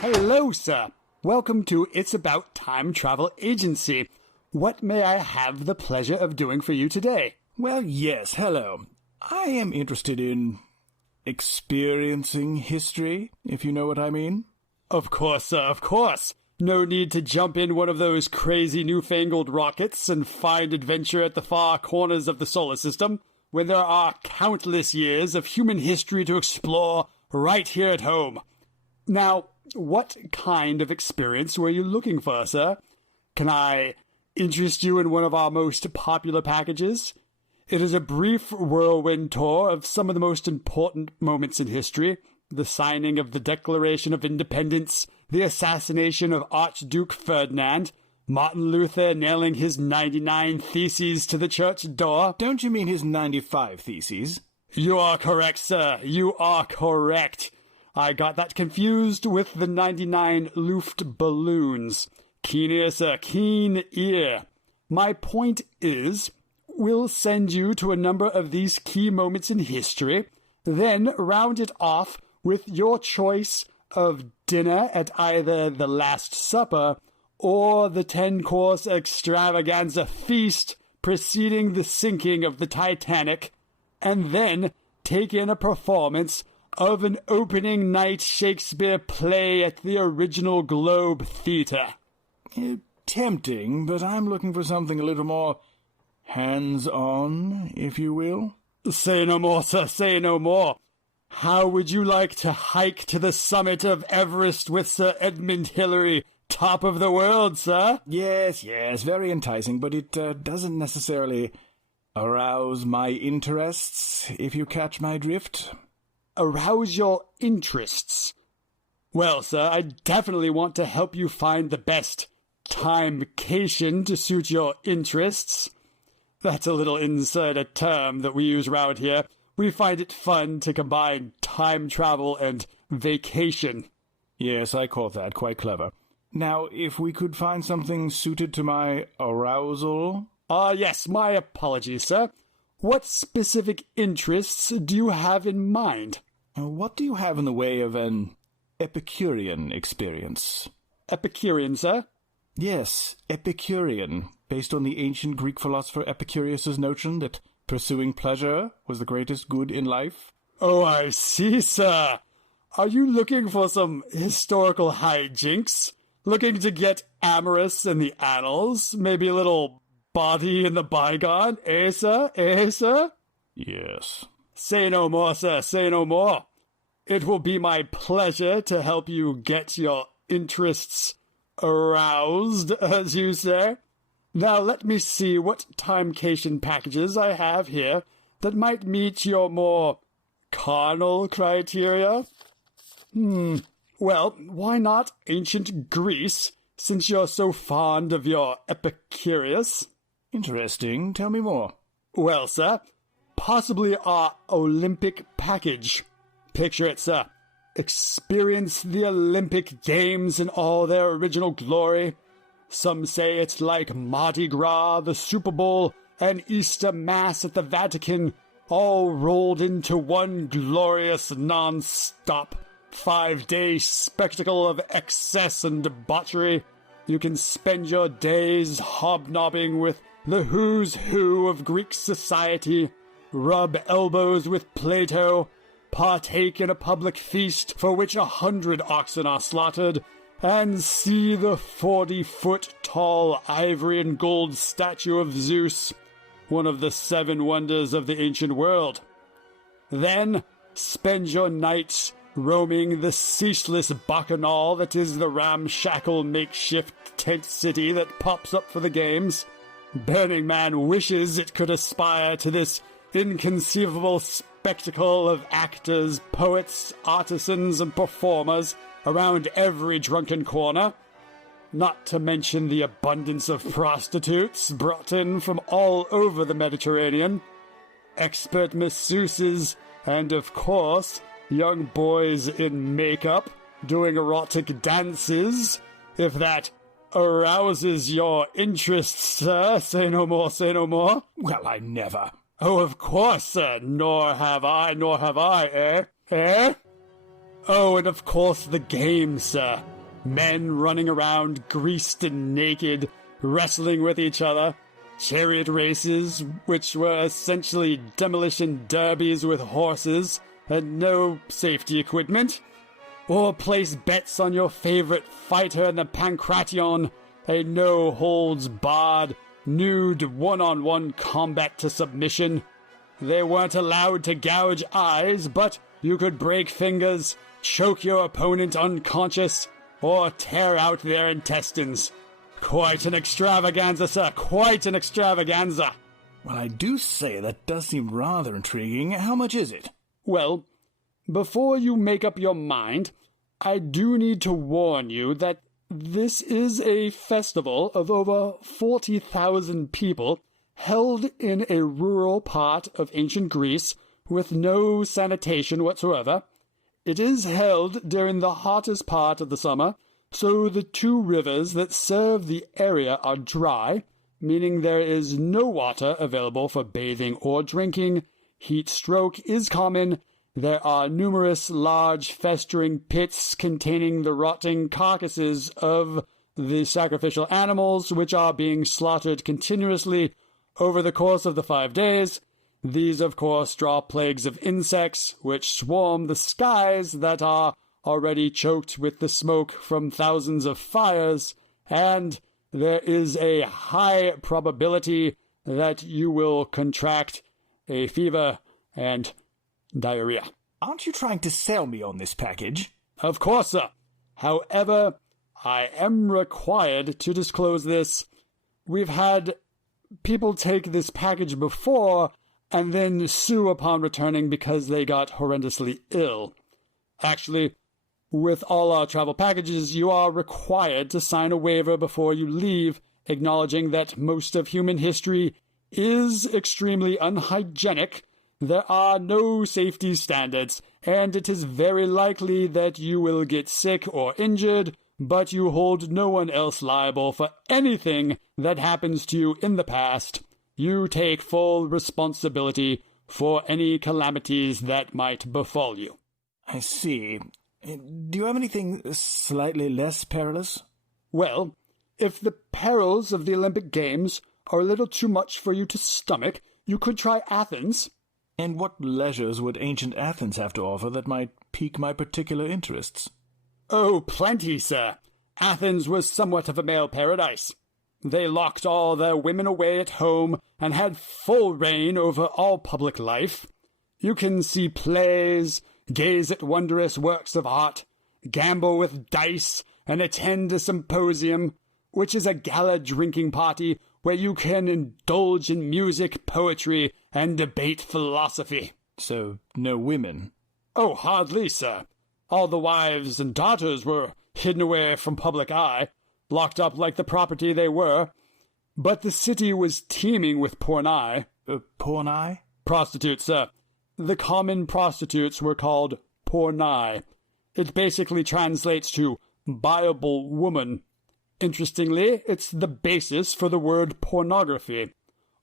Hello, sir. Welcome to It's About Time Travel Agency. What may I have the pleasure of doing for you today? Well, yes, hello. I am interested in experiencing history, if you know what I mean. Of course, sir, of course. No need to jump in one of those crazy newfangled rockets and find adventure at the far corners of the solar system, when there are countless years of human history to explore right here at home. Now, what kind of experience were you looking for, sir? Can I interest you in one of our most popular packages? It is a brief whirlwind tour of some of the most important moments in history: the signing of the Declaration of Independence, the assassination of Archduke Ferdinand, Martin Luther nailing his 99 theses to the church door. Don't you mean his 95 theses? You are correct, sir. You are correct. I got that confused with the 99 Luft balloons. Keen ear, sir, keen ear. My point is, we'll send you to a number of these key moments in history, then round it off with your choice of dinner at either the Last Supper or the 10-course extravaganza feast preceding the sinking of the Titanic, and then take in a performance of an opening night Shakespeare play at the original Globe Theatre. Tempting, but I'm looking for something a little more hands-on, if you will. Say no more, sir, say no more. How would you like to hike to the summit of Everest with Sir Edmund Hillary, top of the world, sir? Yes, very enticing, but it doesn't necessarily arouse my interests, if you catch my drift. Arouse your interests? Well, sir, I definitely want to help you find the best timecation to suit your interests. That's a little insider term that we use around here. We find it fun to combine time travel and vacation. Yes, I call that quite clever. Now, if we could find something suited to my arousal... Yes, my apologies, sir. What specific interests do you have in mind? What do you have in the way of an Epicurean experience? Epicurean, sir? Yes, Epicurean, based on the ancient Greek philosopher Epicurus' notion that pursuing pleasure was the greatest good in life. Oh, I see, sir. Are you looking for some historical hijinks? Looking to get amorous in the annals? Maybe a little body in the bygone? Eh, sir? Eh, sir? Yes. Say no more, sir. Say no more. It will be my pleasure to help you get your interests aroused, as you say. Now let me see what timecation packages I have here that might meet your more carnal criteria. Well, why not ancient Greece, since you're so fond of your Epicurus? Interesting. Tell me more. Well, sir, possibly our Olympic package. Picture it, sir. Experience the Olympic Games in all their original glory. Some say it's like Mardi Gras, the Super Bowl, and Easter Mass at the Vatican, all rolled into one glorious non-stop 5-day spectacle of excess and debauchery. You can spend your days hobnobbing with the who's who of Greek society, rub elbows with Plato, partake in a public feast for which 100 oxen are slaughtered, and see the 40-foot-tall ivory and gold statue of Zeus, one of the 7 wonders of the ancient world. Then spend your nights roaming the ceaseless bacchanal that is the ramshackle makeshift tent city that pops up for the games. Burning Man wishes it could aspire to this inconceivable spectacle of actors, poets, artisans, and performers around every drunken corner, not to mention the abundance of prostitutes brought in from all over the Mediterranean, expert masseuses, and of course, young boys in makeup doing erotic dances. If that arouses your interest, sir, say no more, say no more. Well, I never. Oh, of course, sir, nor have I, eh? Eh? Oh, and of course the games, sir. Men running around greased and naked, wrestling with each other. Chariot races, which were essentially demolition derbies with horses and no safety equipment. Or place bets on your favorite fighter in the Pancration, a no-holds-barred, nude one-on-one combat to submission. They weren't allowed to gouge eyes, but you could break fingers, choke your opponent unconscious, or tear out their intestines. Quite an extravaganza, sir, quite an extravaganza. Well, I do say that does seem rather intriguing. How much is it? Well, before you make up your mind, I do need to warn you that this is a festival of over 40,000 people held in a rural part of ancient Greece with no sanitation whatsoever. It is held during the hottest part of the summer, so the two rivers that serve the area are dry, meaning there is no water available for bathing or drinking. Heat stroke is common. There are numerous large festering pits containing the rotting carcasses of the sacrificial animals, which are being slaughtered continuously over the course of the 5 days. These, of course, draw plagues of insects, which swarm the skies that are already choked with the smoke from thousands of fires, and there is a high probability that you will contract a fever and diarrhea. Aren't you trying to sell me on this package? Of course, sir. However, I am required to disclose this. We've had people take this package before and then sue upon returning because they got horrendously ill. Actually, with all our travel packages, you are required to sign a waiver before you leave, acknowledging that most of human history is extremely unhygienic. There are no safety standards, and it is very likely that you will get sick or injured, but you hold no one else liable for anything that happens to you in the past. You take full responsibility for any calamities that might befall you. I see. Do you have anything slightly less perilous? Well, if the perils of the Olympic Games are a little too much for you to stomach, you could try Athens. And what leisures would ancient Athens have to offer that might pique my particular interests? Oh, plenty, sir. Athens was somewhat of a male paradise. They locked all their women away at home and had full reign over all public life. You can see plays, gaze at wondrous works of art, gamble with dice, and attend a symposium, which is a gala drinking party where you can indulge in music, poetry, and debate philosophy. So, no women? Oh, hardly, sir. All the wives and daughters were hidden away from public eye, locked up like the property they were. But the city was teeming with pornai. Pornai? Prostitutes, sir. The common prostitutes were called pornai. It basically translates to buyable woman. Interestingly, it's the basis for the word pornography.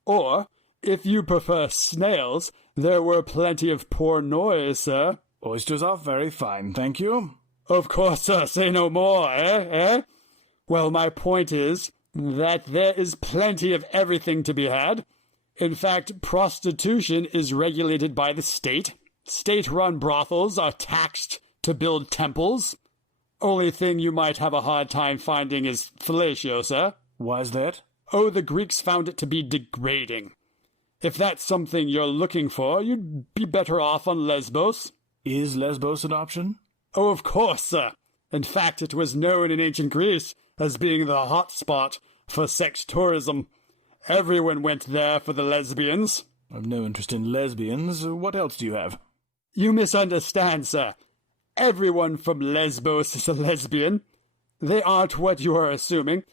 Or, if you prefer snails, there were plenty of pornois, sir. Oysters are very fine, thank you. Of course, sir, say no more, eh? Well, my point is that there is plenty of everything to be had. In fact, prostitution is regulated by the state. State-run brothels are taxed to build temples. Only thing you might have a hard time finding is fellatio, sir. Why's that? Oh, the Greeks found it to be degrading. If that's something you're looking for, you'd be better off on Lesbos. Is Lesbos an option? Oh, of course, sir. In fact, it was known in ancient Greece as being the hot spot for sex tourism. Everyone went there for the lesbians. I've no interest in lesbians. What else do you have? You misunderstand, sir. everyone from Lesbos is a lesbian. They aren't what you are assuming.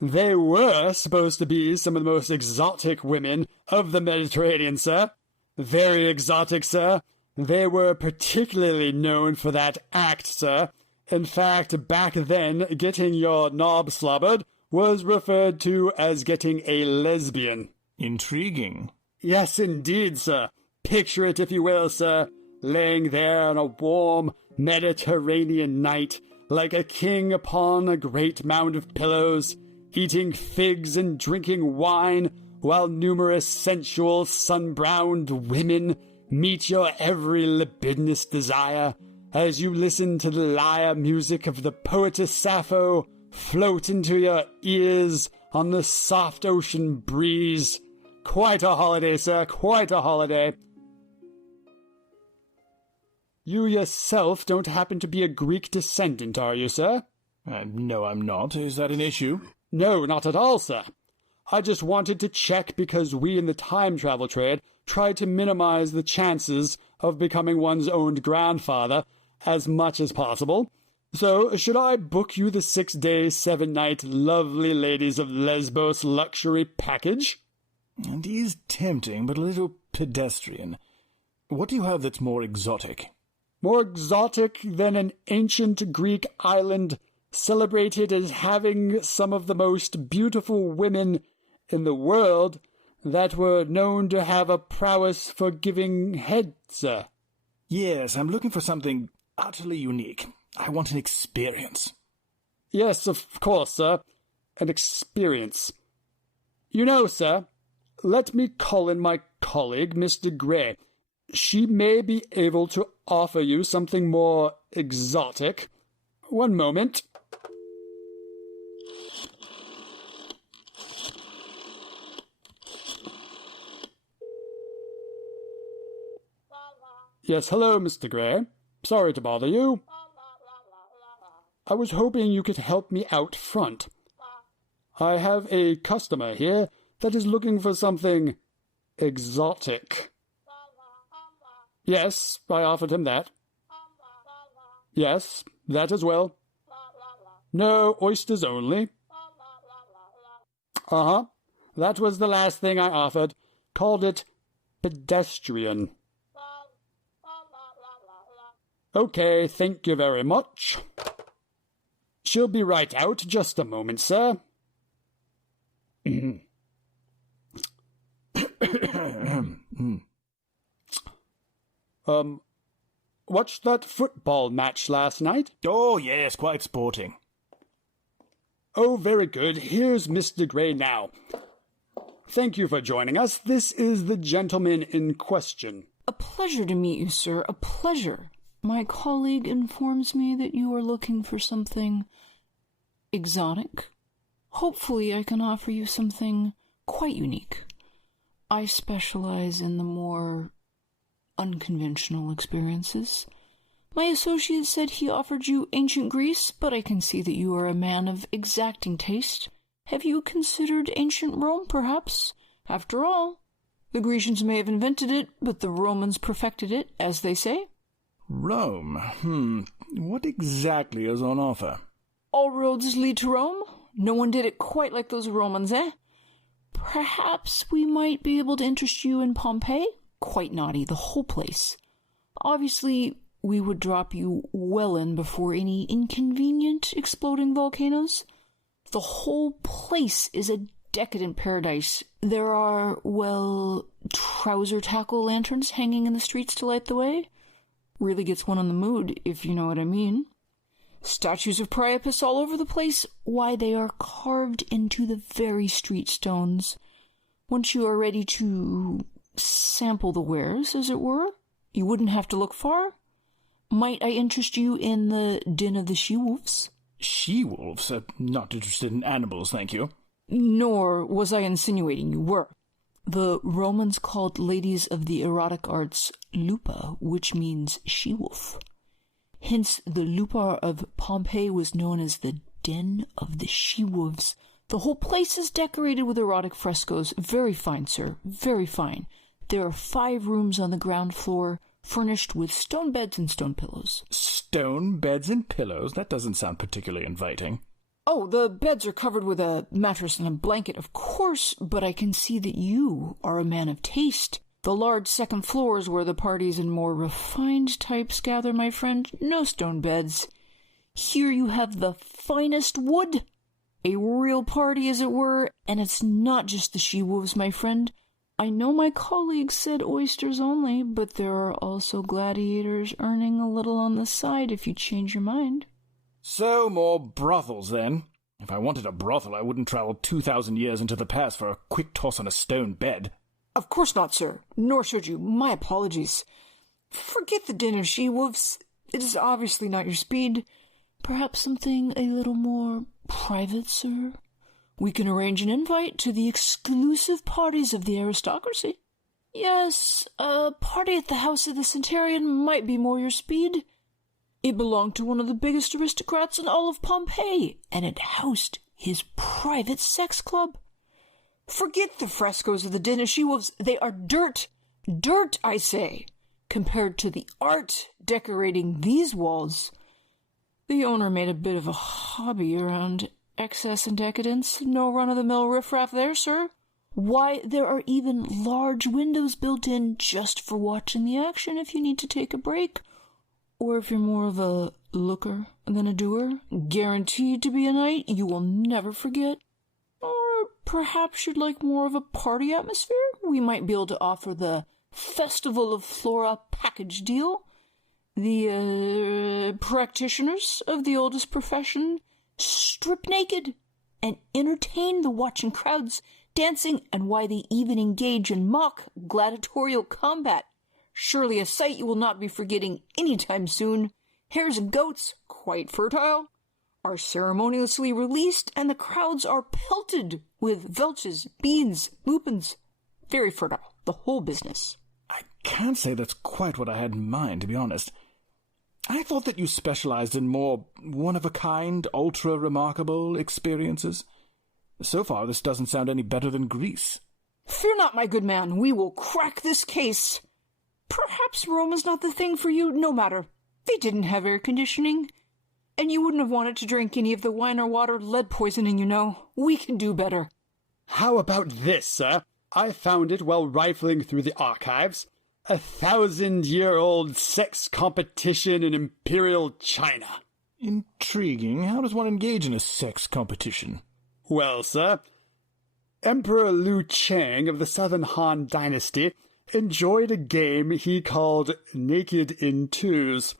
They were supposed to be some of the most exotic women of the Mediterranean, sir. Very exotic, sir. They were particularly known for that act, sir. In fact, back then, getting your knob slobbered was referred to as getting a lesbian. Intriguing. Yes, indeed, sir. Picture it, if you will, sir, laying there on a warm Mediterranean night, like a king upon a great mound of pillows, eating figs and drinking wine, while numerous sensual, sun-browned women meet your every libidinous desire, as you listen to the lyre music of the poetess Sappho float into your ears on the soft ocean breeze. Quite a holiday, sir, quite a holiday. You yourself don't happen to be a Greek descendant, are you, sir? No, I'm not. Is that an issue? No, not at all, sir. I just wanted to check because we in the time travel trade try to minimize the chances of becoming one's own grandfather as much as possible. So, should I book you the 6-day, 7-night lovely ladies of Lesbos luxury package? It is tempting, but a little pedestrian. What do you have that's more exotic? More exotic than an ancient Greek island celebrated as having some of the most beautiful women in the world that were known to have a prowess for giving head, sir. Yes, I'm looking for something utterly unique. I want an experience. Yes, of course, sir. An experience. You know, sir, let me call in my colleague, Mr. Gray. She may be able to offer you something more exotic. One moment. Yes, hello, Mr. Gray. Sorry to bother you. I was hoping you could help me out front. I have a customer here that is looking for something exotic. Yes, I offered him that. Yes, that as well. No, oysters only. Uh-huh. That was the last thing I offered. Called it pedestrian. Okay, thank you very much. She'll be right out. Just a moment, sir. Watched that football match last night? Oh, yes, quite sporting. Oh, very good. Here's Mr. Gray now. Thank you for joining us. This is the gentleman in question. A pleasure to meet you, sir. A pleasure. My colleague informs me that you are looking for something exotic. Hopefully I can offer you something quite unique. I specialize in the more unconventional experiences. My associate said he offered you ancient Greece, but I can see that you are a man of exacting taste. Have you considered ancient Rome, perhaps? After all, the Grecians may have invented it, but the Romans perfected it, as they say. Rome? What exactly is on offer? All roads lead to Rome. No one did it quite like those Romans, eh? Perhaps we might be able to interest you in Pompeii? Quite naughty, the whole place. Obviously, we would drop you well in before any inconvenient exploding volcanoes. The whole place is a decadent paradise. There are, well, trouser tackle lanterns hanging in the streets to light the way. Really gets one in the mood, if you know what I mean. Statues of Priapus all over the place. Why, they are carved into the very street stones. Once you are ready to sample the wares, as it were, you wouldn't have to look far. Might I interest you in the Den of the She-Wolves? She-wolves? Not interested in animals, thank you. Nor was I insinuating you were. The Romans called ladies of the erotic arts lupa, which means she-wolf. Hence, the lupa of Pompeii was known as the Den of the She-Wolves. The whole place is decorated with erotic frescoes. Very fine, sir, very fine. There are 5 rooms on the ground floor, furnished with stone beds and stone pillows. Stone beds and pillows? That doesn't sound particularly inviting. Oh, the beds are covered with a mattress and a blanket, of course, but I can see that you are a man of taste. The large second floor is where the parties and more refined types gather, my friend. No stone beds. Here you have the finest wood. A real party, as it were, and it's not just the she-wolves, my friend. I know my colleagues said oysters only, but there are also gladiators earning a little on the side if you change your mind. So, more brothels, then. If I wanted a brothel, I wouldn't travel 2,000 years into the past for a quick toss on a stone bed. Of course not, sir. Nor should you. My apologies. Forget the dinner, she-wolves. It is obviously not your speed. Perhaps something a little more private, sir? We can arrange an invite to the exclusive parties of the aristocracy. Yes, a party at the house of the Centurion might be more your speed. It belonged to one of the biggest aristocrats in all of Pompeii, and it housed his private sex club. Forget the frescoes of the Den of She-Wolves. They are dirt. Dirt, I say, compared to the art decorating these walls. The owner made a bit of a hobby around excess and decadence. No run-of-the-mill riffraff there, sir. Why, there are even large windows built in just for watching the action if you need to take a break. Or if you're more of a looker than a doer, guaranteed to be a night you will never forget. Or perhaps you'd like more of a party atmosphere? We might be able to offer the Festival of Flora package deal. The practitioners of the oldest profession strip naked and entertain the watching crowds, dancing, and why they even engage in mock gladiatorial combat. Surely a sight you will not be forgetting any time soon. Hares and goats, quite fertile, are ceremoniously released, and the crowds are pelted with velches, beans, lupins. Very fertile, the whole business. I can't say that's quite what I had in mind, to be honest. I thought that you specialized in more one-of-a-kind, ultra-remarkable experiences. So far, this doesn't sound any better than Greece. Fear not, my good man. We will crack this case. Perhaps Rome is not the thing for you. No matter. They didn't have air conditioning. And you wouldn't have wanted to drink any of the wine or water, lead poisoning, you know. We can do better. How about this, sir? I found it while rifling through the archives. 1,000-year-old sex competition in Imperial China. Intriguing. How does one engage in a sex competition? Well, sir, Emperor Liu Chang of the Southern Han Dynasty enjoyed a game he called Naked in Twos.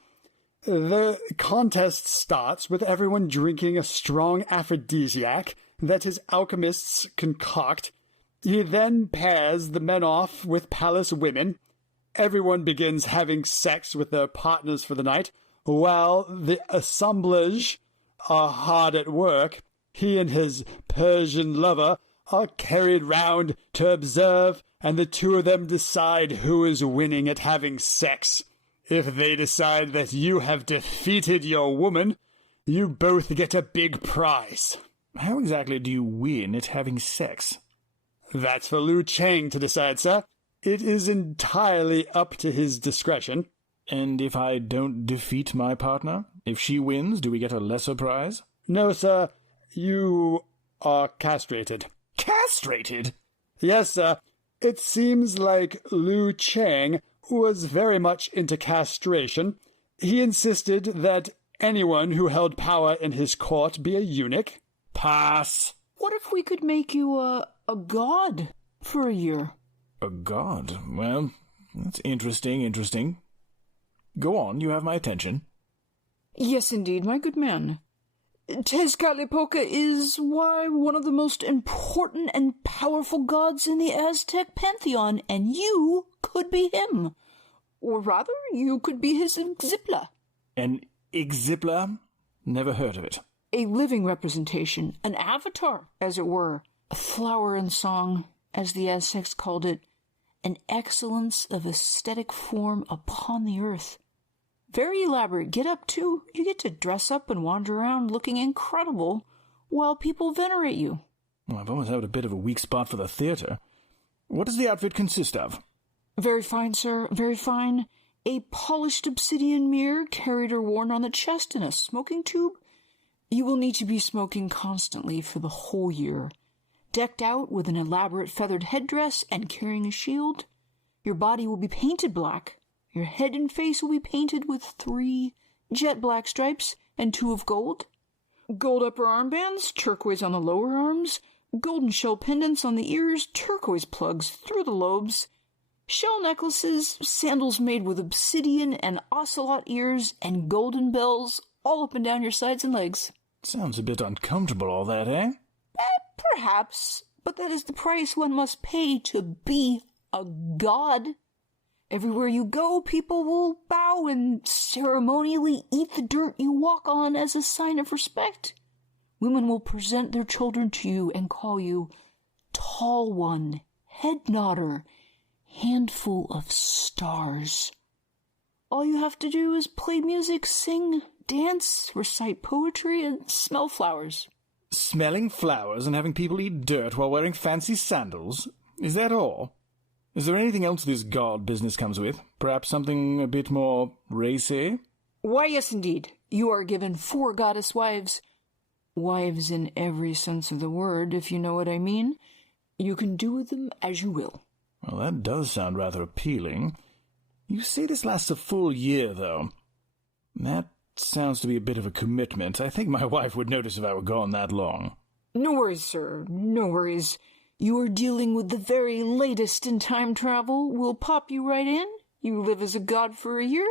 The contest starts with everyone drinking a strong aphrodisiac that his alchemists concoct. He then pairs the men off with palace women. Everyone begins having sex with their partners for the night, while the assemblage are hard at work. He and his Persian lover are carried round to observe, and the two of them decide who is winning at having sex. If they decide that you have defeated your woman, you both get a big prize. How exactly do you win at having sex? That's for Liu Chang to decide, sir. It is entirely up to his discretion. And if I don't defeat my partner? If she wins, do we get a lesser prize? No, sir. You are castrated. Castrated? Yes, sir. It seems like Liu Chang was very much into castration. He insisted that anyone who held power in his court be a eunuch. Pass. What if we could make you a god for a year? A god? Well, that's interesting. Go on, you have my attention. Yes, indeed, my good man. Tezcatlipoca is, why, one of the most important and powerful gods in the Aztec pantheon, and you could be him. Or rather, you could be his Exipla. An Exipla? Never heard of it. A living representation, an avatar, as it were. A flower in song, as the Aztecs called it. An excellence of aesthetic form upon the earth. Very elaborate get-up, too. You get to dress up and wander around looking incredible while people venerate you. Well, I've always had a bit of a weak spot for the theater. What does the outfit consist of? Very fine, sir. Very fine. a polished obsidian mirror carried or worn on the chest, and a smoking tube. You will need to be smoking constantly for the whole year, decked out with an elaborate feathered headdress and carrying a shield. Your body will be painted black. Your head and face will be painted with 3 jet black stripes and 2 of gold. Gold upper armbands, turquoise on the lower arms, golden shell pendants on the ears, turquoise plugs through the lobes, shell necklaces, sandals made with obsidian and ocelot ears, and golden bells all up and down your sides and legs. Sounds a bit uncomfortable, all that, eh? Perhaps, but that is the price one must pay to be a god. Everywhere you go, people will bow and ceremonially eat the dirt you walk on as a sign of respect. Women will present their children to you and call you Tall One, Head Nodder, Handful of Stars. All you have to do is play music, sing, dance, recite poetry, and smell flowers. Smelling flowers and having people eat dirt while wearing fancy sandals? Is that all? Is there anything else this god business comes with? Perhaps something a bit more racy? Why, yes, indeed. You are given 4 goddess wives. Wives in every sense of the word, if you know what I mean. You can do with them as you will. Well, that does sound rather appealing. You say this lasts a full year, though. That sounds to be a bit of a commitment. I think my wife would notice if I were gone that long. No worries, sir. No worries. You are dealing with the very latest in time travel. We'll pop you right in. You live as a god for a year,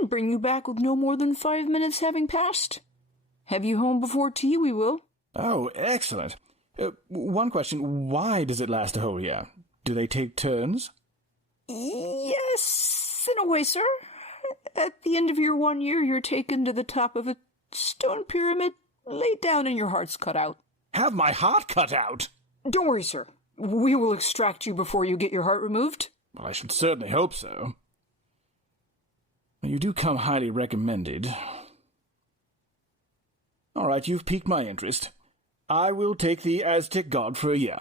and bring you back with no more than 5 minutes having passed. Have you home before tea, we will. Oh, excellent. One question. Why does it last a whole year? Do they take turns? Yes, in a way, sir. At the end of your 1 year, you're taken to the top of a stone pyramid, laid down, and your heart's cut out. Have my heart cut out? Don't worry, sir. We will extract you before you get your heart removed. Well, I should certainly hope so. You do come highly recommended. All right, you've piqued my interest. I will take the Aztec god for a year.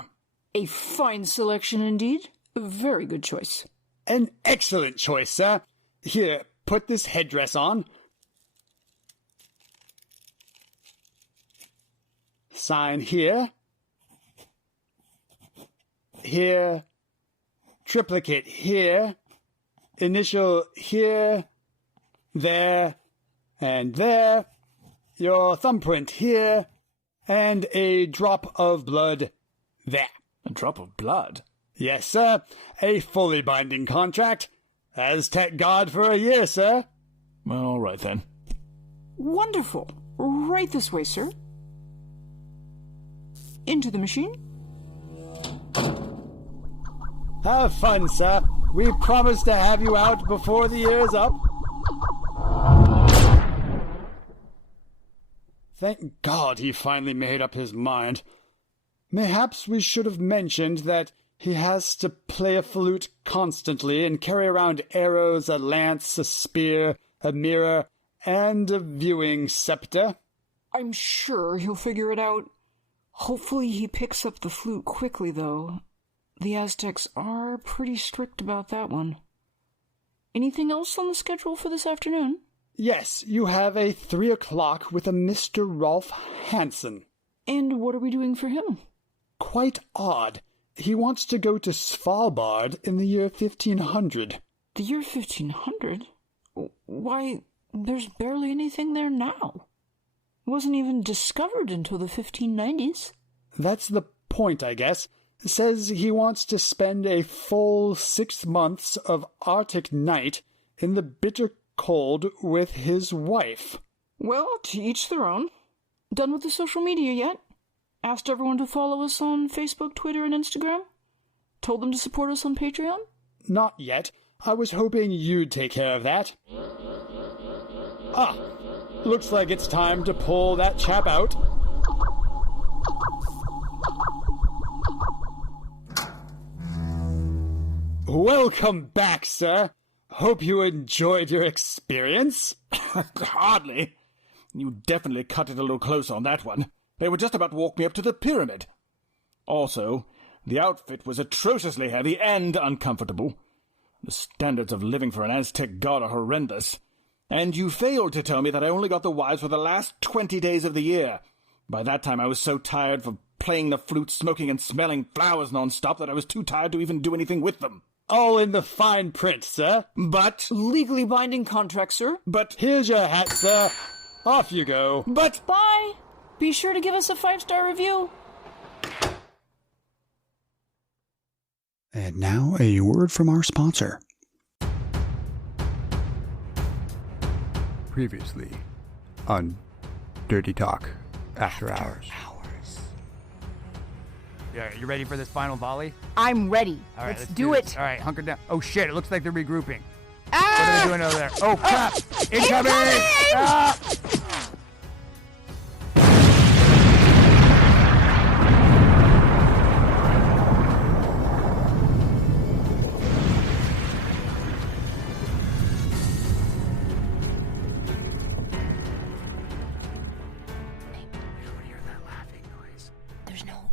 A fine selection indeed. A very good choice. An excellent choice, sir. Here, put this headdress on. Sign here. Here. Triplicate here. Initial here. There. And there. Your thumbprint here. And a drop of blood there. A drop of blood? Yes, sir. A fully binding contract. Aztec god for a year, sir. Well, all right, then. Wonderful. Right this way, sir. Into the machine. Have fun, sir. We promise to have you out before the year's up. Thank God he finally made up his mind. Mayhaps we should have mentioned that he has to play a flute constantly and carry around arrows, a lance, a spear, a mirror, and a viewing scepter. I'm sure he'll figure it out. Hopefully he picks up the flute quickly, though. The Aztecs are pretty strict about that one. Anything else on the schedule for this afternoon? Yes, you have a 3 o'clock with a Mr. Rolf Hansen. And what are we doing for him? Quite odd. He wants to go to Svalbard in the year 1500. The year 1500? Why, there's barely anything there now. It wasn't even discovered until the 1590s. That's the point, I guess. Says he wants to spend a full 6 months of Arctic night in the bitter cold with his wife. Well, to each their own. Done with the social media yet? Asked everyone to follow us on Facebook, Twitter, and Instagram? Told them to support us on Patreon? Not yet. I was hoping you'd take care of that. Ah, looks like it's time to pull that chap out. Welcome back, sir. Hope you enjoyed your experience. Hardly. You definitely cut it a little close on that one. They were just about to walk me up to the pyramid. Also, the outfit was atrociously heavy and uncomfortable. The standards of living for an Aztec god are horrendous. And you failed to tell me that I only got the wives for the last 20 days of the year. By that time I was so tired from playing the flute, smoking and smelling flowers non-stop that I was too tired to even do anything with them. All in the fine print, sir. But... Legally binding contract, sir. But... Here's your hat, sir. Off you go. But... Bye. Be sure to give us a 5-star review. And now a word from our sponsor. Previously on Dirty Talk After Hours. Yeah, you ready for this final volley? I'm ready. All right, let's do it. All right, hunker down. Oh shit, it looks like they're regrouping. What are they doing over there? Oh crap! Incoming! Ah! There's no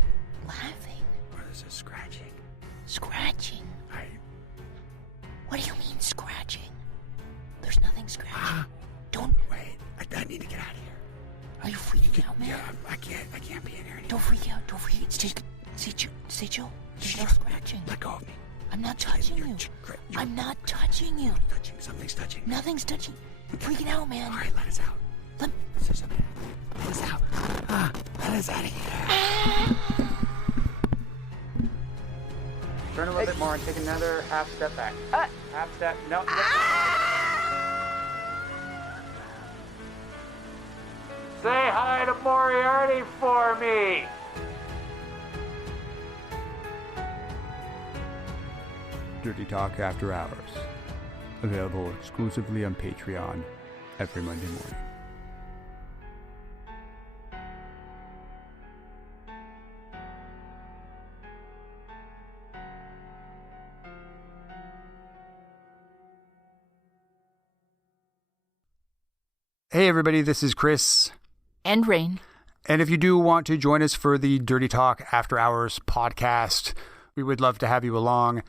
laughing. Or this is scratching. Scratching. What do you mean scratching? There's nothing scratching. Don't. Wait, I need to get out of here. Are you freaking out, man? Yeah, I can't be in here anymore. Don't freak out. Don't freak out. Stay chill. There's no scratching. Let go of me. I'm not touching you. I'm not touching you. Something's touching. Nothing's touching. You're freaking out, man. All right, let us out. Let Let us out. Let us out of here. Turn a little bit more and take another half step back. Half step. No. Say hi to Moriarty for me. Dirty Talk After Hours. Available exclusively on Patreon every Monday morning. Hey everybody, this is Chris. And Rain. And if you do want to join us for the Dirty Talk After Hours podcast, we would love to have you along.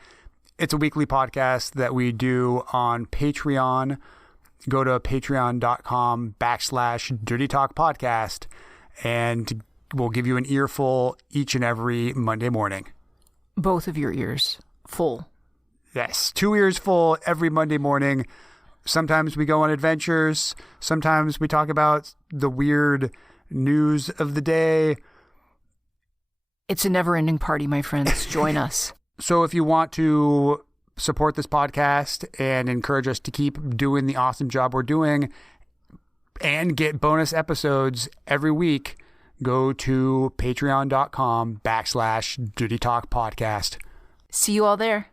It's a weekly podcast that we do on Patreon. Go to patreon.com/Dirty Talk Podcast, and we'll give you an earful each and every Monday morning. Both of your ears. Full. Yes, 2 ears full every Monday morning. Sometimes we go on adventures. Sometimes we talk about the weird news of the day. It's a never-ending party, my friends. Join us. So if you want to support this podcast and encourage us to keep doing the awesome job we're doing and get bonus episodes every week, go to patreon.com/Dirty Talk Podcast. See you all there.